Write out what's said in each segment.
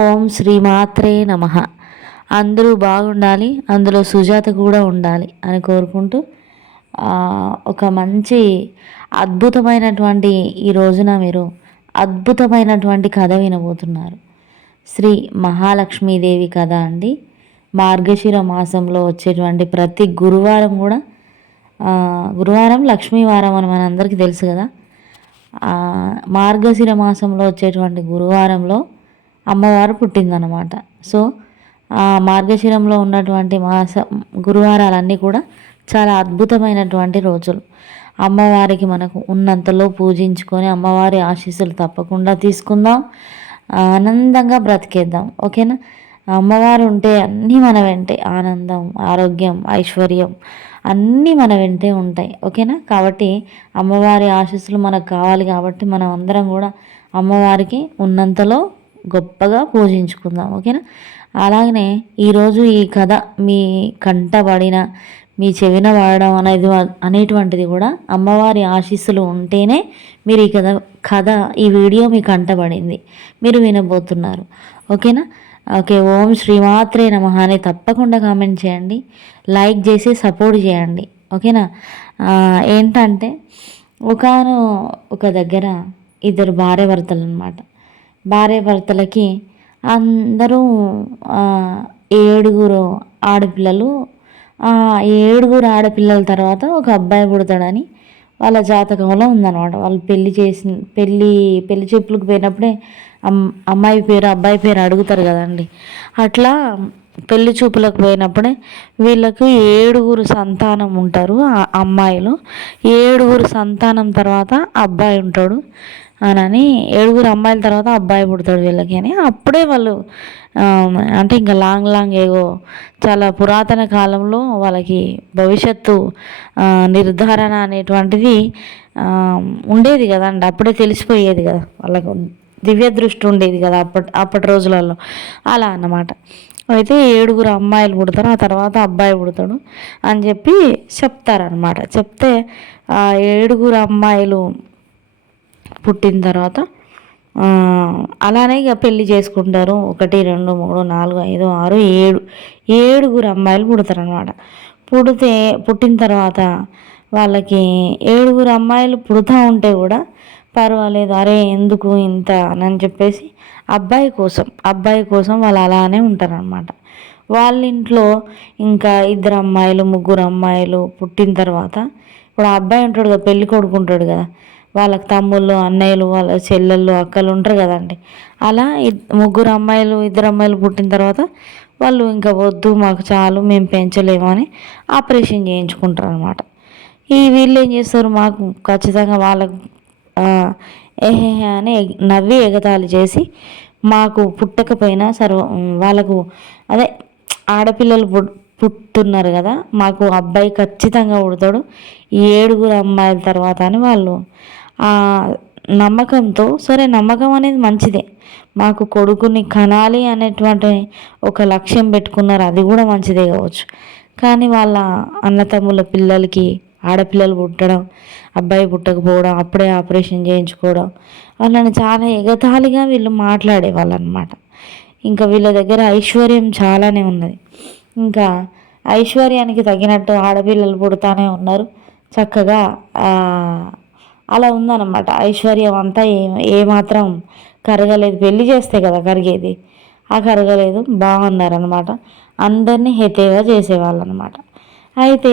ఓం శ్రీమాత్రే నమ. అందరూ బాగుండాలి అందులో సుజాత కూడా ఉండాలి అని కోరుకుంటూ ఒక మంచి అద్భుతమైనటువంటి ఈ రోజున మీరు అద్భుతమైనటువంటి కథ వినబోతున్నారు. శ్రీ మహాలక్ష్మీదేవి కథ అండి. మార్గశిర మాసంలో వచ్చేటువంటి ప్రతి గురువారం కూడా గురువారం లక్ష్మీవారం అని మనందరికీ తెలుసు కదా. మార్గశిర మాసంలో వచ్చేటువంటి గురువారంలో అమ్మవారు పుట్టిందనమాట సో ఆ మార్గశిరంలో ఉన్నటువంటి మాస గురువారాలన్నీ కూడా చాలా అద్భుతమైనటువంటి రోజులు. అమ్మవారికి మనకు ఉన్నంతలో పూజించుకొని అమ్మవారి ఆశీస్సులు తప్పకుండా తీసుకుందాం. ఆనందంగా బ్రతికేద్దాం. ఓకేనా? అమ్మవారు ఉంటే అన్నీ మన వెంటే. ఆనందం ఆరోగ్యం ఐశ్వర్యం అన్నీ మన వెంటే ఉంటాయి. ఓకేనా? కాబట్టి అమ్మవారి ఆశీస్సులు మనకు కావాలి కాబట్టి మనం అందరం కూడా అమ్మవారికి ఉన్నంతలో గొప్పగా పూజించుకుందాం ఓకేనా? అలాగనే ఈరోజు ఈ కథ మీ కంటబడిన మీ చెవిన వాడడం అనేది అనేటువంటిది కూడా అమ్మవారి ఆశీస్సులు ఉంటేనే మీరు ఈ కథ కథ ఈ వీడియో మీకు కంటబడింది మీరు వినబోతున్నారు ఓకేనా? ఓకే ఓం శ్రీమాత్రే నమ అని తప్పకుండా కామెంట్ చేయండి లైక్ చేసి సపోర్ట్ చేయండి ఓకేనా? ఏంటంటే ఒకను ఒక దగ్గర ఇద్దరు భార్య భర్తలు అనమాట భార్యాభర్తలకి అందరూ ఏడుగురు ఆడపిల్లలు ఏడుగురు ఆడపిల్లల తర్వాత ఒక అబ్బాయి పుడతాడని వాళ్ళ జాతకంలో ఉందన్నమాట. వాళ్ళు పెళ్ళి చేసి పెళ్ళి పెళ్ళి చెప్పులకు పోయినప్పుడే అమ్మాయి పేరు అబ్బాయి పేరు అడుగుతారు కదండి. అట్లా పెళ్ళి చూపులకు పోయినప్పుడే వీళ్ళకు ఏడుగురు సంతానం ఉంటారు అమ్మాయిలు. ఏడుగురు సంతానం తర్వాత అబ్బాయి ఉంటాడు. అని ఏడుగురు అమ్మాయిల తర్వాత అబ్బాయి పుడతాడు వీళ్ళకి అని. అప్పుడే వాళ్ళు అంటే ఇంకా లాంగ్ లాంగ్ ఏగో చాలా పురాతన కాలంలో వాళ్ళకి భవిష్యత్తు నిర్ధారణ అనేటువంటిది ఉండేది కదండి. అప్పుడే తెలిసిపోయేది కదా. వాళ్ళకు దివ్య దృష్టి ఉండేది కదా అప్పటి అప్పటి రోజులలో. అలా అన్నమాట. అయితే ఏడుగురు అమ్మాయిలు పుడతారు ఆ తర్వాత అబ్బాయి పుడతాడు అని చెప్పి చెప్తారనమాట చెప్తే ఆ ఏడుగురు అమ్మాయిలు పుట్టిన తర్వాత అలానే ఇక పెళ్ళి చేసుకుంటారు. ఒకటి రెండు మూడు నాలుగు ఐదు ఆరు ఏడు ఏడుగురు అమ్మాయిలు పుడతారనమాట పుడితే పుట్టిన తర్వాత వాళ్ళకి ఏడుగురు అమ్మాయిలు పుడుతూ ఉంటే కూడా పర్వాలేదు అరే ఎందుకు ఇంత అని చెప్పేసి అబ్బాయి కోసం అబ్బాయి కోసం వాళ్ళు అలానే ఉంటారనమాట వాళ్ళ ఇంట్లో ఇంకా ఇద్దరు అమ్మాయిలు ముగ్గురు అమ్మాయిలు పుట్టిన తర్వాత ఇప్పుడు ఆ అబ్బాయి ఉంటాడు కదా పెళ్ళి కొడుకుంటాడు కదా వాళ్ళకి తమ్ముళ్ళు అన్నయ్యలు వాళ్ళ చెల్లెళ్ళు అక్కలు ఉంటారు కదండి. అలా ముగ్గురు అమ్మాయిలు ఇద్దరు అమ్మాయిలు పుట్టిన తర్వాత వాళ్ళు ఇంకా వద్దు మాకు చాలు మేము పెంచలేము అని ఆపరేషన్ చేయించుకుంటారు అనమాట ఈ వీళ్ళు ఏం చేస్తారు మాకు ఖచ్చితంగా వాళ్ళకు ఏహే అని నవ్వి ఎగతాళి చేసి మాకు పుట్టకపోయినా సర్వ వాళ్ళకు అదే ఆడపిల్లలు పుట్టున్నారు కదా మాకు అబ్బాయి ఖచ్చితంగా పుడతాడు ఏడుగురు అమ్మాయిల తర్వాత అని వాళ్ళు నమ్మకంతో సరే నమ్మకం అనేది మంచిదే. మాకు కొడుకుని కనాలి అనేటువంటి ఒక లక్ష్యం పెట్టుకున్నారు అది కూడా మంచిదే కావచ్చు. కానీ వాళ్ళ అన్నతమ్ముల పిల్లలకి ఆడపిల్లలు పుట్టడం అబ్బాయి పుట్టకపోవడం అప్పుడే ఆపరేషన్ చేయించుకోవడం వాళ్ళని చాలా ఎగతాళిగా వీళ్ళు మాట్లాడేవాళ్ళు అనమాట ఇంకా వీళ్ళ దగ్గర ఐశ్వర్యం చాలానే ఉన్నది. ఇంకా ఐశ్వర్యానికి తగినట్టు ఆడపిల్లలు పుడతానే ఉన్నారు. చక్కగా అలా ఉందన్నమాట. ఐశ్వర్యం అంతా ఏ ఏమాత్రం కరగలేదు. పెళ్ళి చేస్తే కదా కరిగేది. ఆ కరగలేదు. బాగున్నారనమాట అందరినీ హెతేగా చేసేవాళ్ళు అనమాట అయితే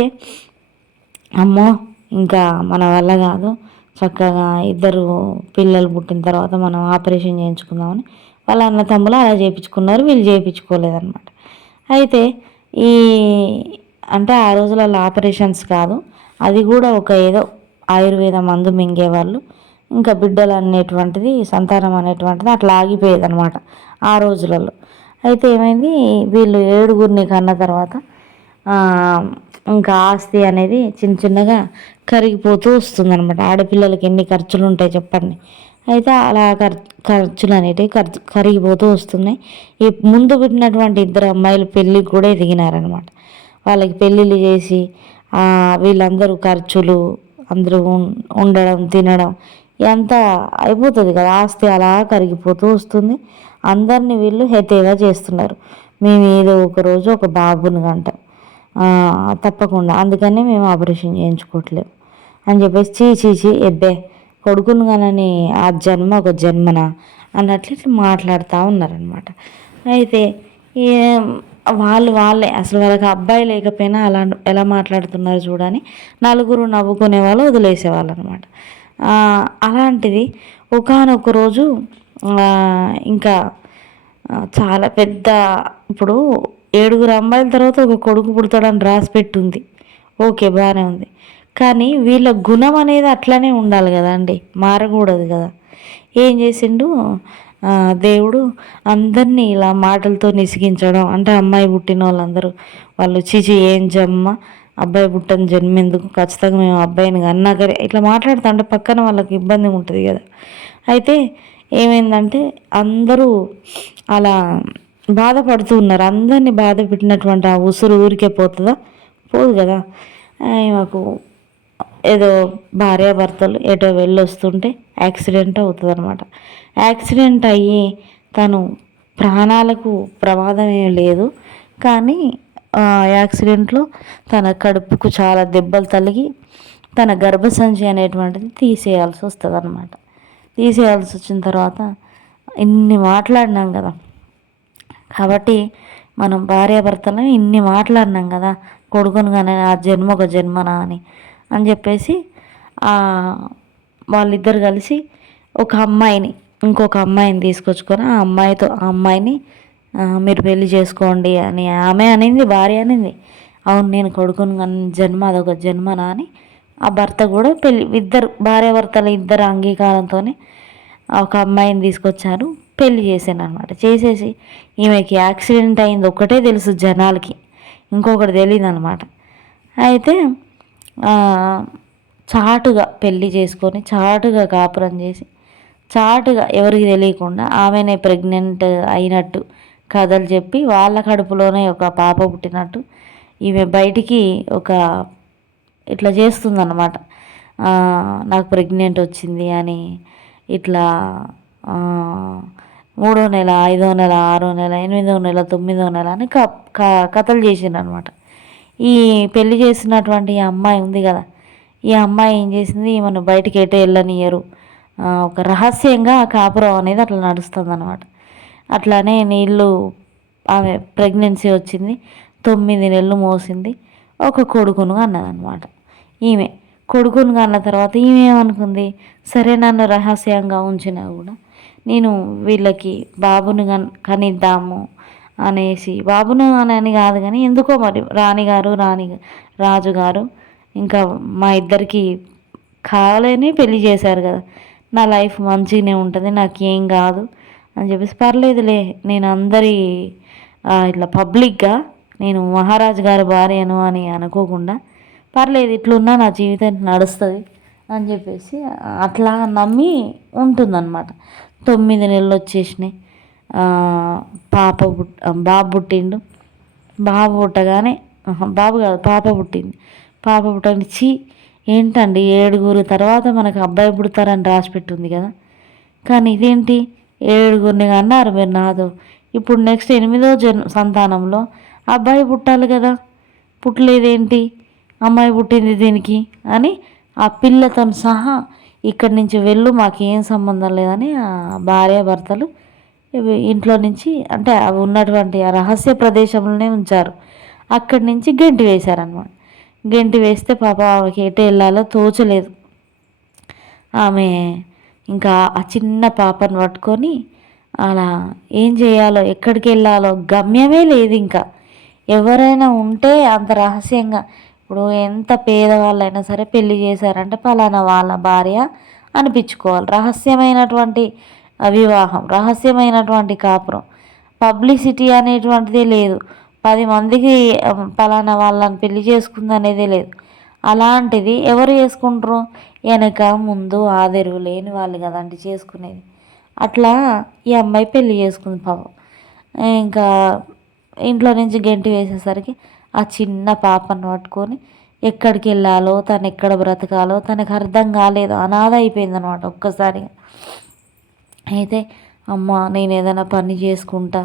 అమ్మో ఇంకా మన వల్ల కాదు. చక్కగా ఇద్దరు పిల్లలు పుట్టిన తర్వాత మనం ఆపరేషన్ చేయించుకుందామని వాళ్ళ అన్న తమ్ములు అలా చేయించుకున్నారు. వీళ్ళు చేయించుకోలేదన్నమాట. అయితే ఈ అంటే ఆ రోజులలో ఆపరేషన్స్ కాదు. అది కూడా ఒక ఏదో ఆయుర్వేద మందు మింగేవాళ్ళు. ఇంకా బిడ్డలు అనేటువంటిది సంతానం అనేటువంటిది అట్లా ఆగిపోయేది అనమాట ఆ రోజులలో. అయితే ఏమైంది వీళ్ళు ఏడుగురిని కన్న తర్వాత ఇంకా ఆస్తి అనేది చిన్న చిన్నగా కరిగిపోతూ వస్తుంది అనమాట ఆడపిల్లలకి ఎన్ని ఖర్చులు ఉంటాయి చెప్పండి. అయితే అలా ఖర్చులు అనేటివి ఖర్చు కరిగిపోతూ వస్తున్నాయి. ఈ ముందు పుట్టినటువంటి ఇద్దరు అమ్మాయిలు పెళ్ళికి కూడా ఎదిగినారనమాట వాళ్ళకి పెళ్ళిళ్ళు చేసి వీళ్ళందరూ ఖర్చులు అందరూ ఉండడం తినడం ఎంత అయిపోతుంది కదా. ఆస్తి అలా కరిగిపోతూ వస్తుంది. అందరిని వీళ్ళు హెతేగా చేస్తున్నారు. మేము ఏదో ఒక రోజు ఒక బాబుని కంటాం తప్పకుండా అందుకనే మేము ఆపరేషన్ చేయించుకోవట్లేము అని చెప్పేసి చీ చీ చీ ఎబ్బే కొడుకును కానీ ఆ జన్మ ఒక జన్మన అన్నట్లు ఇట్లా మాట్లాడుతూ ఉన్నారనమాట అయితే వాళ్ళు వాళ్ళే. అసలు వాళ్ళకి అబ్బాయి లేకపోయినా అలా ఎలా మాట్లాడుతున్నారు చూడని నలుగురు నవ్వుకునే వాళ్ళు వదిలేసేవాళ్ళు అనమాట అలాంటిది ఒకనొక రోజు ఇంకా చాలా పెద్ద ఇప్పుడు ఏడుగురు అమ్మాయిల తర్వాత ఒక కొడుకు పుడతాడని రాసి పెట్టుంది. ఓకే బాగానే ఉంది. కానీ వీళ్ళ గుణం అనేది అట్లనే ఉండాలి కదా అండి మారకూడదు కదా. ఏం చేసిండు? దేవుడు అందరినీ ఇలా మాటలతో నిసిగించడం. అంటే అమ్మాయి పుట్టిన వాళ్ళందరూ వాళ్ళు చిచి ఏం జమ్మ? అబ్బాయి పుట్టని జన్మెందుకు? ఖచ్చితంగా మేము అబ్బాయిని అన్నాకరే ఇట్లా మాట్లాడుతా అంటే పక్కన వాళ్ళకి ఇబ్బంది ఉంటుంది కదా. అయితే ఏమైందంటే అందరూ అలా బాధపడుతూ ఉన్నారు. అందరినీ బాధ పెట్టినటువంటి ఆ ఉసురు ఊరికే పోతుందా? పోదు కదా. మాకు ఏదో భార్యాభర్తలు ఎటో వెళ్ళి వస్తుంటే యాక్సిడెంట్ అవుతుంది అనమాట యాక్సిడెంట్ అయ్యి తను ప్రాణాలకు ప్రమాదం ఏం లేదు. కానీ యాక్సిడెంట్లో తన కడుపుకు చాలా దెబ్బలు తలిగి తన గర్భసంచి అనేటువంటిది తీసేయాల్సి వస్తుంది అనమాట తీసేయాల్సి వచ్చిన తర్వాత ఇన్ని మాట్లాడినాం కదా. కాబట్టి మనం భార్యాభర్తలు ఇన్ని మాట్లాడినాం కదా. కొడుకును కానీ ఆ జన్మ ఒక జన్మనా అని. అని చెప్పేసి వాళ్ళిద్దరు కలిసి ఒక అమ్మాయిని ఇంకొక అమ్మాయిని తీసుకొచ్చుకొని ఆ అమ్మాయితో ఆ అమ్మాయిని మీరు పెళ్ళి చేసుకోండి అని ఆమె అనింది భార్య అనింది. అవును నేను కొడుకుని జన్మ అదొక జన్మనా అని ఆ భర్త కూడా పెళ్ళి ఇద్దరు భార్య భర్తల ఇద్దరు అంగీకారంతో ఒక అమ్మాయిని తీసుకొచ్చారు పెళ్ళి చేశాను అనమాట చేసేసి ఈమెకి యాక్సిడెంట్ అయింది ఒక్కటే తెలుసు జనాలకి ఇంకొకటి తెలియదు అనమాట అయితే చాటుగా పెళ్ళి చేసుకొని చాటుగా కాపురం చేసి చాటుగా ఎవరికి తెలియకుండా ఆమెనే ప్రెగ్నెంట్ అయినట్టు కథలు చెప్పి వాళ్ళ కడుపులోనే ఒక పాప పుట్టినట్టు ఈమె బయటికి ఒక ఇట్లా చేస్తుందన్నమాట. నాకు ప్రెగ్నెంట్ వచ్చింది అని ఇట్లా మూడో నెల ఐదో నెల ఆరో నెల ఎనిమిదో నెల తొమ్మిదో నెల అని క కథలు చేసిండనమాట ఈ పెళ్ళి చేసినటువంటి ఈ అమ్మాయి ఉంది కదా ఈ అమ్మాయి ఏం చేసింది? ఈమెను బయటికి ఎటే వెళ్ళనియరు ఒక రహస్యంగా ఆ కాపురం అనేది అట్లా నడుస్తుంది అనమాట అట్లానే నీళ్ళు ఆమె ప్రెగ్నెన్సీ వచ్చింది తొమ్మిది నెలలు మోసింది ఒక కొడుకును అన్నదనమాట ఈమె కొడుకును అన్న తర్వాత ఈమె ఏమనుకుంది? సరే నన్ను రహస్యంగా ఉంచినా కూడా నేను వీళ్ళకి బాబును కనిద్దాము అనేసి. బాబును అని కాదు కానీ ఎందుకో మరి? రాణిగారు రాణి రాజుగారు ఇంకా మా ఇద్దరికి కావాలని పెళ్ళి చేశారు కదా. నా లైఫ్ మంచిగానే ఉంటుంది నాకేం కాదు అని చెప్పేసి పర్లేదులే నేను అందరి ఇట్లా పబ్లిక్గా నేను మహారాజు గారి భార్యను అని అనుకోకుండా పర్లేదు ఇట్లున్నా నా జీవితం నడుస్తుంది అని చెప్పేసి అట్లా నమ్మి ఉంటుందన్నమాట. తొమ్మిది నెలలు వచ్చేసినాయి. పాప పుట్ బాబు పుట్టిండు. బాబు పుట్టగానే బాబు కాదు పాప పుట్టింది. పాప పుట్టనిచ్చి ఏంటండి ఏడుగురు తర్వాత మనకు అబ్బాయి పుడతారని రాసి పెట్టింది కదా. కానీ ఇదేంటి? ఏడుగురిని అన్నారు మీరు నాతో. ఇప్పుడు నెక్స్ట్ ఎనిమిదో జన్ సంతానంలో అబ్బాయి పుట్టాలి కదా. పుట్టలేదేంటి? అమ్మాయి పుట్టింది దీనికి అని ఆ పిల్లతో సహా ఇక్కడి నుంచి వెళ్ళు మాకేం సంబంధం లేదని ఆ భార్యాభర్తలు ఇంట్లో నుంచి అంటే అవి ఉన్నటువంటి ఆ రహస్య ప్రదేశంలోనే ఉంచారు. అక్కడి నుంచి గెంటి వేశారనమాట గెంటి వేస్తే పాప ఆమెకి ఎటు వెళ్ళాలో తోచలేదు. ఆమె ఇంకా ఆ చిన్న పాపను పట్టుకొని అలా ఏం చేయాలో ఎక్కడికి వెళ్ళాలో గమ్యమే లేదు ఇంకా. ఎవరైనా ఉంటే అంత రహస్యంగా ఇప్పుడు ఎంత పేదవాళ్ళైనా సరే పెళ్ళి చేశారంటే పలానా వాళ్ళ భార్య అనిపించుకోవాలి. రహస్యమైనటువంటి వివాహం రహస్యమైనటువంటి కాపురం. పబ్లిసిటీ అనేటువంటిది లేదు. పది మందికి పలానా వాళ్ళని పెళ్ళి చేసుకుంది అనేది లేదు. అలాంటిది ఎవరు చేసుకుంటారు? వెనక ముందు ఆదెరువు లేని వాళ్ళు కదండి చేసుకునేది. అట్లా ఈ అమ్మాయి పెళ్ళి చేసుకుంది పాపం. ఇంకా ఇంట్లో నుంచి గెంటి వేసేసరికి ఆ చిన్న పాపను పట్టుకొని ఎక్కడికి వెళ్ళాలో తను ఎక్కడ బ్రతకాలో తనకు అర్థం కాలేదు. అనాథ అయిపోయిందనమాట ఒక్కసారిగా. అయితే అమ్మ నేను ఏదైనా పని చేసుకుంటా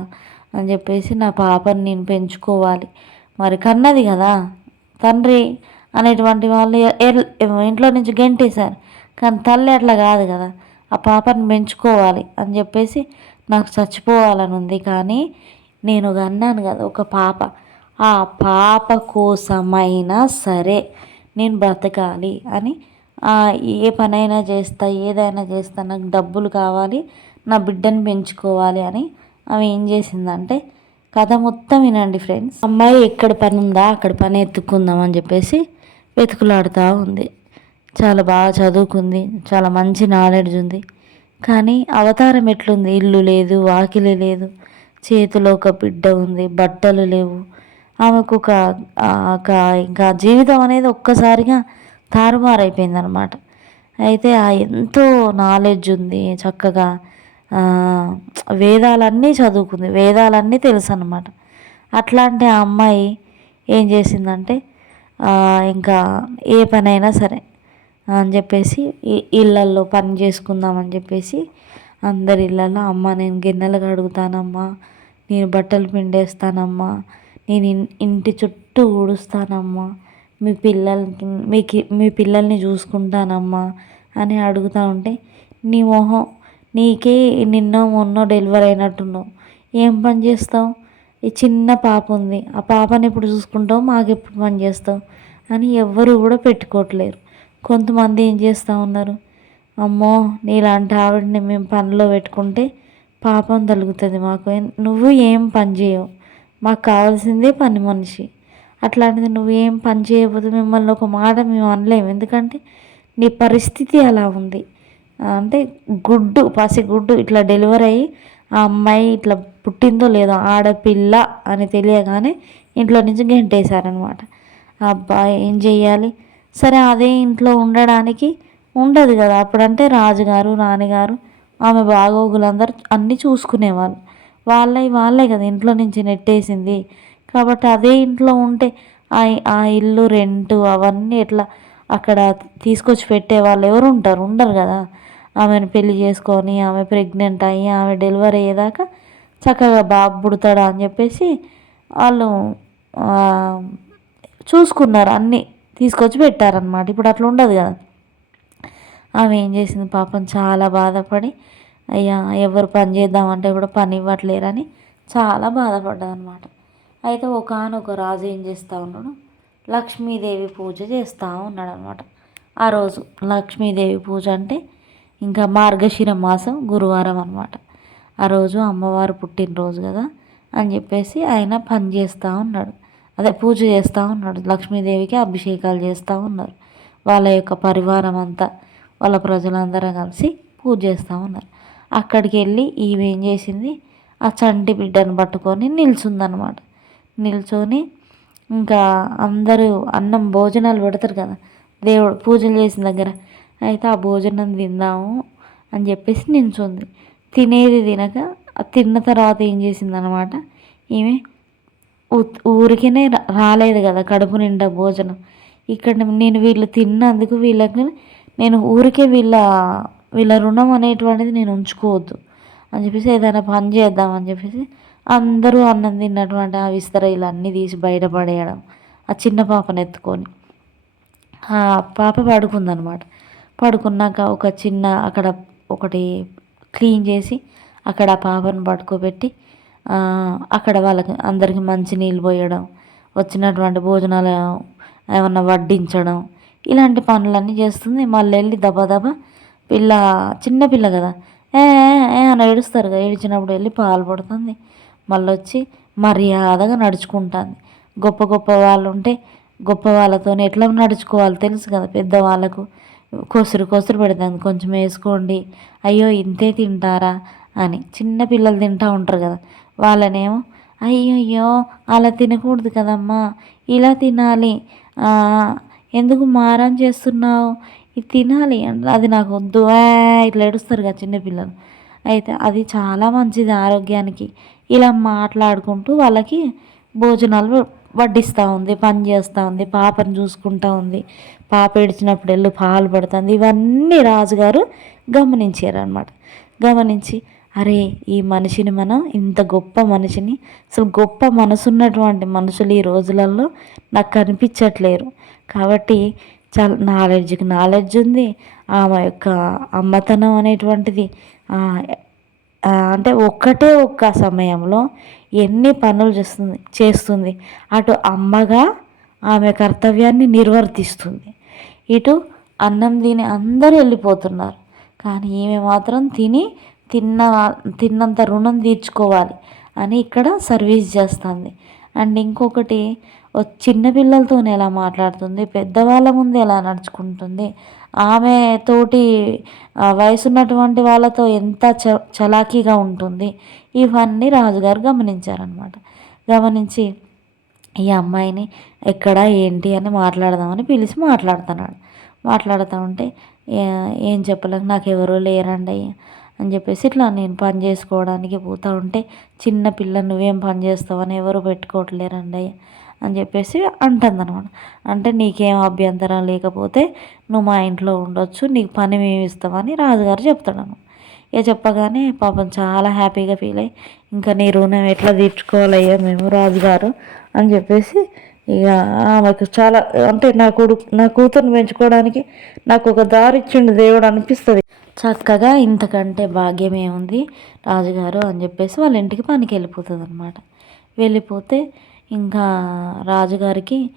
అని చెప్పేసి నా పాపని నేను పెంచుకోవాలి. మరి కన్నది కదా? తండ్రి అనేటువంటి వాళ్ళు ఇంట్లో నుంచి గెంటేశారు. కానీ తల్లి అట్లా కాదు కదా? ఆ పాపని పెంచుకోవాలి అని చెప్పేసి నాకు చచ్చిపోవాలని ఉంది. కానీ నేను అన్నాను కదా ఒక పాప. ఆ పాప కోసమైనా సరే నేను బ్రతకాలి అని ఏ పనైనా చేస్తా ఏదైనా చేస్తా నాకు డబ్బులు కావాలి నా బిడ్డని పెంచుకోవాలి అని ఆమె ఏం చేసిందంటే కథ మొత్తం వినండి ఫ్రెండ్స్. అమ్మాయి ఎక్కడ పని ఉందా అక్కడ పని ఎత్తుకుందాం అని చెప్పేసి వెతుకులాడుతూ ఉంది. చాలా బాగా చదువుకుంది చాలా మంచి నాలెడ్జ్ ఉంది. కానీ అవతారం ఎట్లుంది? ఇల్లు లేదు వాకిలి లేదు చేతిలో ఒక బిడ్డ ఉంది బట్టలు లేవు. ఆమెకు ఒక ఇంకా జీవితం అనేది ఒక్కసారిగా తారుమారైపోయిందనమాట. అయితే ఆ ఎంతో నాలెడ్జ్ ఉంది చక్కగా. వేదాలన్నీ చదువుకుంది. వేదాలన్నీ తెలుసు అనమాట అట్లాంటి ఆ అమ్మాయి ఏం చేసిందంటే ఇంకా ఏ పనైనా సరే అని చెప్పేసి ఇళ్ళల్లో పని చేసుకుందామని చెప్పేసి అందరి ఇళ్ళల్లో అమ్మ నేను గిన్నెలు కడుగుతానమ్మా నేను బట్టలు పిండేస్తానమ్మా నేను ఇంటి చుట్టూ ఊడుస్తానమ్మా మీ పిల్లలకి మీకు మీ పిల్లల్ని చూసుకుంటానమ్మా అని అడుగుతూ ఉంటే నీ మొహం నీకే నిన్నో మొన్నో డెలివరీ అయినట్టున్నావు. ఏం పని చేస్తావు? ఈ చిన్న పాప ఉంది. ఆ పాపని ఎప్పుడు చూసుకుంటావు? మాకు ఎప్పుడు పని చేస్తావు? అని ఎవ్వరు కూడా పెట్టుకోవట్లేరు. కొంతమంది ఏం చేస్తూ ఉన్నారు? అమ్మో నీలాంటి ఆవిడని మేము పనిలో పెట్టుకుంటే పాపం తలుగుతుంది మాకు. నువ్వు ఏం పని చేయవు. మాకు కావాల్సిందే పని మనిషి. అట్లాంటిది నువ్వేం పని చేయకపోతే మిమ్మల్ని ఒక మాట మేము అనలేము. ఎందుకంటే నీ పరిస్థితి అలా ఉంది. అంటే గుడ్డు పసి గుడ్డు ఇట్లా డెలివరీ అయ్యి ఆ అమ్మాయి ఇట్లా పుట్టిందో లేదో ఆడపిల్ల అని తెలియగానే ఇంట్లో నుంచి గెంటేశారనమాట అబ్బా ఏం చెయ్యాలి? సరే అదే ఇంట్లో ఉండడానికి ఉండదు కదా. అప్పుడంటే రాజుగారు రాణిగారు ఆమె బాగోగులందరూ అన్నీ చూసుకునేవాళ్ళు. వాళ్ళే వాళ్ళే కదా ఇంట్లో నుంచి నెట్టేసింది. కాబట్టి అదే ఇంట్లో ఉంటే ఆ ఆ ఇల్లు రెంటు అవన్నీ ఎట్లా అక్కడ తీసుకొచ్చి పెట్టే వాళ్ళు ఎవరు ఉంటారు? ఉండరు కదా. ఆమెను పెళ్ళి చేసుకొని ఆమె ప్రెగ్నెంట్ అయ్యి ఆమె డెలివరీ అయ్యేదాకా చక్కగా బాబు పుడతాడా అని చెప్పేసి వాళ్ళు చూసుకున్నారు. అన్నీ తీసుకొచ్చి పెట్టారనమాట ఇప్పుడు అట్లా ఉండదు కదా. ఆమె ఏం చేసింది? పాపం చాలా బాధపడి అయ్యా ఎవరు పని చేద్దామంటే కూడా పని ఇవ్వట్లేరని చాలా బాధపడ్డదనమాట అయితే ఒకనొక రాజు ఏం చేస్తూ ఉన్నాడు? లక్ష్మీదేవి పూజ చేస్తూ ఉన్నాడు అనమాట ఆ రోజు లక్ష్మీదేవి పూజ అంటే ఇంకా మార్గశిర మాసం గురువారం అనమాట ఆ రోజు అమ్మవారు పుట్టినరోజు కదా అని చెప్పేసి ఆయన పని చేస్తూ ఉన్నాడు. అదే పూజ చేస్తూ ఉన్నాడు. లక్ష్మీదేవికి అభిషేకాలు చేస్తూ ఉన్నారు. వాళ్ళ యొక్క పరివారం అంతా వాళ్ళ ప్రజలందరూ కలిసి పూజ చేస్తూ ఉన్నారు. అక్కడికి వెళ్ళి ఈమె ఏం చేసింది? ఆ చంటి బిడ్డను పట్టుకొని నిల్చుందనమాట నిల్చొని ఇంకా అందరూ అన్నం భోజనాలు పెడతారు కదా దేవుడు పూజలు చేసిన దగ్గర. అయితే ఆ భోజనం తిందాము అని చెప్పేసి నిల్చుంది. తినేది తినక తిన్న తర్వాత ఏం చేసిందనమాట? ఈమె ఊరికనే రా- రాలేదు కదా కడుపు నిండా భోజనం. ఇక్కడ నేను వీళ్ళు తిన్నందుకు వీళ్ళకి నేను ఊరికే వీళ్ళ వీళ్ళ రుణం అనేటువంటిది నేను ఉంచుకోవద్దు అని చెప్పేసి ఏదైనా పని చేద్దామని చెప్పేసి అందరూ అన్నం తిన్నటువంటి ఆ విస్తరీలు అన్నీ తీసి బయటపడేయడం ఆ చిన్న పాపను ఎత్తుకొని. ఆ పాప పడుకుందనమాట. పడుకున్నాక ఒక చిన్న అక్కడ ఒకటి క్లీన్ చేసి అక్కడ ఆ పాపను పడుకోబెట్టి అక్కడ వాళ్ళకి అందరికీ మంచి నీళ్ళు పోయడం వచ్చినటువంటి భోజనాలు ఏమన్నా వడ్డించడం ఇలాంటి పనులన్నీ చేస్తుంది. మళ్ళీ వెళ్ళి దబా దబా పిల్ల చిన్న పిల్ల కదా ఏ ఏ అని ఏడుస్తారు కదా ఏడిచినప్పుడు వెళ్ళి పాలు పడుతుంది. మళ్ళీ వచ్చి మర్యాదగా నడుచుకుంటుంది. గొప్ప గొప్ప వాళ్ళు ఉంటే గొప్ప వాళ్ళతో ఎట్లా నడుచుకోవాలి తెలుసు కదా పెద్దవాళ్ళకు. కొసురు కొసురు పెడుతుంది కొంచెం వేసుకోండి. అయ్యో ఇంతే తింటారా? అని. చిన్న పిల్లలు తింటూ ఉంటారు కదా వాళ్ళనేమో అయ్యయ్యో అలా తినకూడదు కదమ్మా ఇలా తినాలి. ఎందుకు మారం చేస్తున్నావు? ఇది తినాలి అది నాకు వద్దు. ఇట్లా ఏడుస్తారు కదా చిన్నపిల్లలు అయితే అది చాలా మంచిది ఆరోగ్యానికి. ఇలా మాట్లాడుకుంటూ వాళ్ళకి భోజనాలు వడ్డిస్తూ ఉంది పని చేస్తూ ఉంది పాపను చూసుకుంటూ ఉంది. పాప ఏడిచినప్పుడు వెళ్ళి పాలు పడుతుంది. ఇవన్నీ రాజుగారు గమనించారనమాట గమనించి అరే ఈ మనిషిని మనం ఇంత గొప్ప మనిషిని అసలు గొప్ప మనసున్నటువంటి మనుషులు ఈ రోజులలో నాకు కనిపించట్లేరు. కాబట్టి చాలా నాలెడ్జ్కి నాలెడ్జ్ ఉంది. ఆమె యొక్క అమ్మతనం అనేటువంటిది అంటే ఒక్కటే ఒక్క సమయంలో ఎన్ని పనులు చేస్తుంది చేస్తుంది. అటు అమ్మగా ఆమె కర్తవ్యాన్ని నిర్వర్తిస్తుంది. ఇటు అన్నం తిని అందరూ వెళ్ళిపోతున్నారు. కానీ ఈమె మాత్రం తిని తిన్న తిన్నంత రుణం తీర్చుకోవాలి అని ఇక్కడ సర్వీస్ చేస్తుంది. అండ్ ఇంకొకటి చిన్న పిల్లలతోనే ఎలా మాట్లాడుతుంది పెద్దవాళ్ళ ముందు ఎలా నడుచుకుంటుంది ఆమె తోటి వయసు ఉన్నటువంటి వాళ్ళతో ఎంత చ చలాకీగా ఉంటుంది ఇవన్నీ రాజుగారు గమనించారనమాట గమనించి ఈ అమ్మాయిని ఎక్కడ ఏంటి అని మాట్లాడదామని పిలిచి మాట్లాడుతున్నాడు. మాట్లాడుతూ ఉంటే ఏం చెప్పలేక నాకు ఎవరూ లేరండి అని చెప్పేసి ఇట్లా నేను పని చేసుకోవడానికి పోతూ ఉంటే చిన్న పిల్ల నువ్వేం పని చేస్తావని ఎవరు పెట్టుకోవట్లేరండి అని చెప్పేసి అంటుంది అనమాట అంటే నీకేం అభ్యంతరం లేకపోతే నువ్వు మా ఇంట్లో ఉండొచ్చు నీకు పని మేము ఇస్తామని రాజుగారు చెప్తాడను ఇక చెప్పగానే పాపం చాలా హ్యాపీగా ఫీల్ అయ్యి ఇంకా నీ రుణం ఎట్లా తీర్చుకోవాలయ్యా మేము రాజుగారు అని చెప్పేసి ఇక ఆమెకు చాలా అంటే నా కొడుకు నా కూతురుని పెంచుకోవడానికి నాకు ఒక దారి ఇచ్చిండు దేవుడు అనిపిస్తుంది. చక్కగా ఇంతకంటే భాగ్యం ఏముంది రాజుగారు అని చెప్పేసి వాళ్ళ ఇంటికి పనికి వెళ్ళిపోతుంది అనమాట వెళ్ళిపోతే ఇంకా రాజుగారికి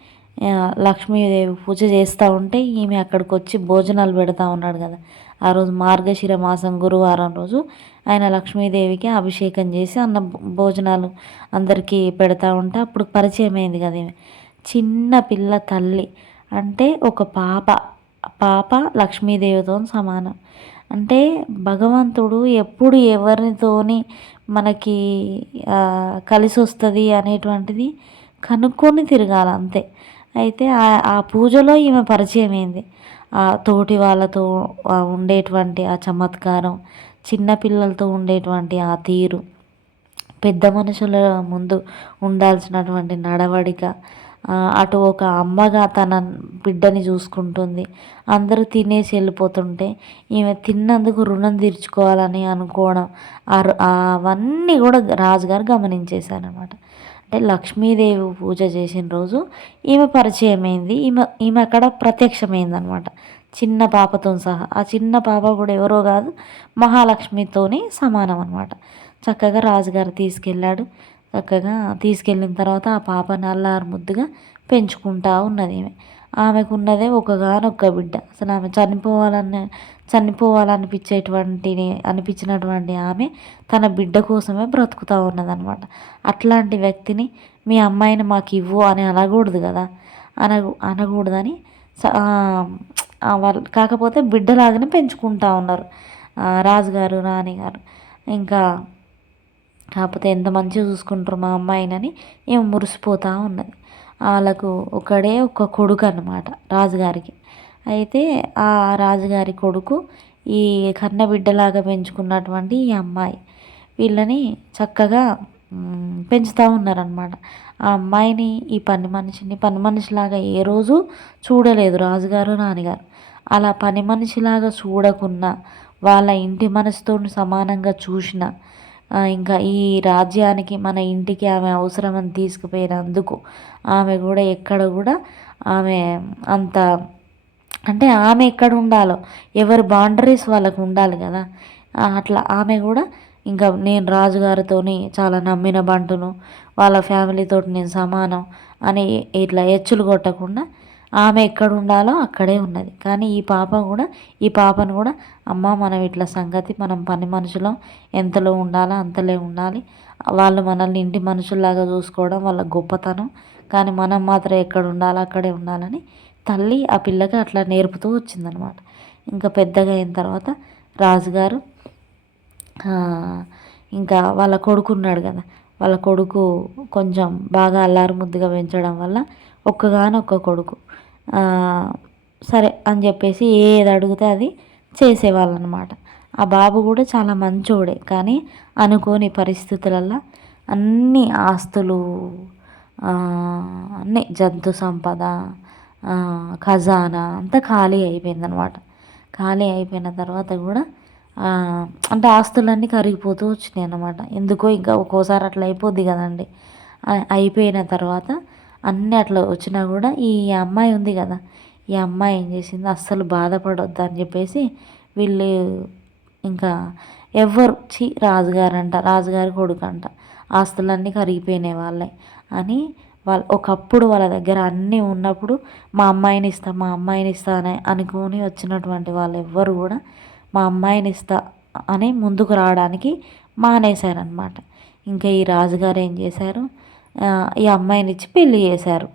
లక్ష్మీదేవి పూజ చేస్తూ ఉంటే ఈమె అక్కడికి వచ్చి భోజనాలు పెడతా ఉన్నాడు కదా. ఆ రోజు మార్గశిర మాసం గురువారం రోజు ఆయన లక్ష్మీదేవికి అభిషేకం చేసి అన్న భోజనాలు అందరికీ పెడతా ఉంటే అప్పుడు పరిచయం అయింది కదా చిన్న పిల్ల తల్లి అంటే ఒక పాప పాప లక్ష్మీదేవితో సమానం. అంటే భగవంతుడు ఎప్పుడు ఎవరితోని మనకి కలిసి వస్తుంది అనేటువంటిది కనుక్కొని తిరగాలి అంతే. అయితే ఆ పూజలో ఈమె పరిచయం అయింది. ఆ తోటి వాళ్ళతో ఉండేటువంటి ఆ చమత్కారం చిన్నపిల్లలతో ఉండేటువంటి ఆ తీరు పెద్ద మనుషుల ముందు ఉండాల్సినటువంటి నడవడిక అటు ఒక అమ్మగా తన బిడ్డని చూసుకుంటుంది. అందరూ తినేసి వెళ్ళిపోతుంటే ఈమె తిన్నందుకు రుణం తీర్చుకోవాలని అనుకోవడం అవన్నీ కూడా రాజుగారు గమనించేశారనమాట అంటే లక్ష్మీదేవి పూజ చేసిన రోజు ఈమె పరిచయమైంది. ఈమె ఈమె అక్కడ ప్రత్యక్షమైంది అనమాట చిన్న పాపతో సహా. ఆ చిన్న పాప కూడా ఎవరో కాదు మహాలక్ష్మితోని సమానం అనమాట చక్కగా రాజుగారు తీసుకెళ్ళాడు. చక్కగా తీసుకెళ్ళిన తర్వాత ఆ పాప నల్లారు ముద్దుగా పెంచుకుంటా ఉన్నది ఈమె. ఆమెకు ఉన్నదే ఒకగానొక్క బిడ్డ. అసలు ఆమె చనిపోవాలని చనిపోవాలనిపించేటువంటి అనిపించినటువంటి ఆమె తన బిడ్డ కోసమే బ్రతుకుతూ ఉన్నదనమాట అట్లాంటి వ్యక్తిని మీ అమ్మాయిని మాకు ఇవ్వు అని అనకూడదు కదా. అనగు అనకూడదని వాళ్ళు కాకపోతే బిడ్డలాగానే పెంచుకుంటా ఉన్నారు. రాజుగారు రాణిగారు. ఇంకా కాకపోతే ఎంత మంచిగా చూసుకుంటారు మా అమ్మాయినని ఏమో మురిసిపోతూ ఉన్నది. వాళ్ళకు ఒకడే ఒక కొడుకు అనమాట రాజుగారికి. అయితే ఆ రాజుగారి కొడుకు ఈ కన్నబిడ్డలాగా పెంచుకున్నటువంటి ఈ అమ్మాయి వీళ్ళని చక్కగా పెంచుతూ ఉన్నారనమాట ఆ అమ్మాయిని ఈ పని మనిషిని పని మనిషిలాగా ఏ రోజు చూడలేదు రాజుగారు నాన్నగారు. అలా పని మనిషిలాగా చూడకున్నా వాళ్ళ ఇంటి మనసుతో సమానంగా చూసిన ఇంకా ఈ రాజ్యానికి మన ఇంటికి ఆమె అవసరమని తీసుకుపోయినందుకు ఆమె కూడా ఎక్కడ కూడా ఆమె అంత అంటే ఆమె ఎక్కడ ఉండాలో ఎవరి బౌండరీస్ వాళ్ళకు ఉండాలి కదా. అట్లా ఆమె కూడా ఇంకా నేను రాజుగారితోని చాలా నమ్మిన బంటును వాళ్ళ ఫ్యామిలీతో నేను సమానం అని ఇట్లా ఎచ్చులు కొట్టకుండా ఆమె ఎక్కడ ఉండాలో అక్కడే ఉన్నది. కానీ ఈ పాప కూడా ఈ పాపను కూడా అమ్మ మనం ఇట్లా సంగతి మనం పని మనుషులం ఎంతలో ఉండాలో అంతలే ఉండాలి. వాళ్ళు మనల్ని ఇంటి మనుషుల్లాగా చూసుకోవడం వాళ్ళ గొప్పతనం. కానీ మనం మాత్రం ఎక్కడ ఉండాలో అక్కడే ఉండాలని తల్లి ఆ పిల్లకి అట్లా నేర్పుతూ వచ్చిందనమాట. ఇంకా పెద్దగా అయిన తర్వాత రాజుగారు ఇంకా వాళ్ళ కొడుకు ఉన్నాడు కదా వాళ్ళ కొడుకు కొంచెం బాగా అల్లారు ముద్దుగా పెంచడం వల్ల ఒక్కగానొక్క కొడుకు. సరే అని చెప్పేసి ఏది అడిగితే అది చేసేవాళ్ళు అనమాట ఆ బాబు కూడా చాలా మంచోడే కానీ అనుకోని పరిస్థితులల్లో అన్ని ఆస్తులు అన్నీ జంతు సంపద ఖజానా అంతా ఖాళీ అయిపోయిందనమాట. ఖాళీ అయిపోయిన తర్వాత కూడా అంటే ఆస్తులన్నీ కరిగిపోతూ వచ్చినాయి అన్నమాట ఎందుకో ఇంకా ఒక్కోసారి అట్లా అయిపోద్ది కదండి. అయిపోయిన తర్వాత అన్నీ అట్లా వచ్చినా కూడా ఈ అమ్మాయి ఉంది కదా ఈ అమ్మాయి ఏం చేసింది? అస్సలు బాధపడొద్దు అని చెప్పేసి వీళ్ళు ఇంకా ఎవ్వరు చి రాజుగారంట రాజుగారి కొడుకు అంట ఆస్తులన్నీ కరిగిపోయినాయి వాళ్ళే అని వాళ్ళు ఒకప్పుడు వాళ్ళ దగ్గర అన్నీ ఉన్నప్పుడు మా అమ్మాయిని ఇస్తా మా అమ్మాయిని ఇస్తా అని అనుకొని వచ్చినటువంటి వాళ్ళు ఎవ్వరు కూడా మా అమ్మాయిని ఇస్తా అని ముందుకు రావడానికి మానేశారనమాట ఇంకా ఈ రాజుగారు ఏం చేశారు? ఈ అమ్మాయిని ఇచ్చి చేశారు.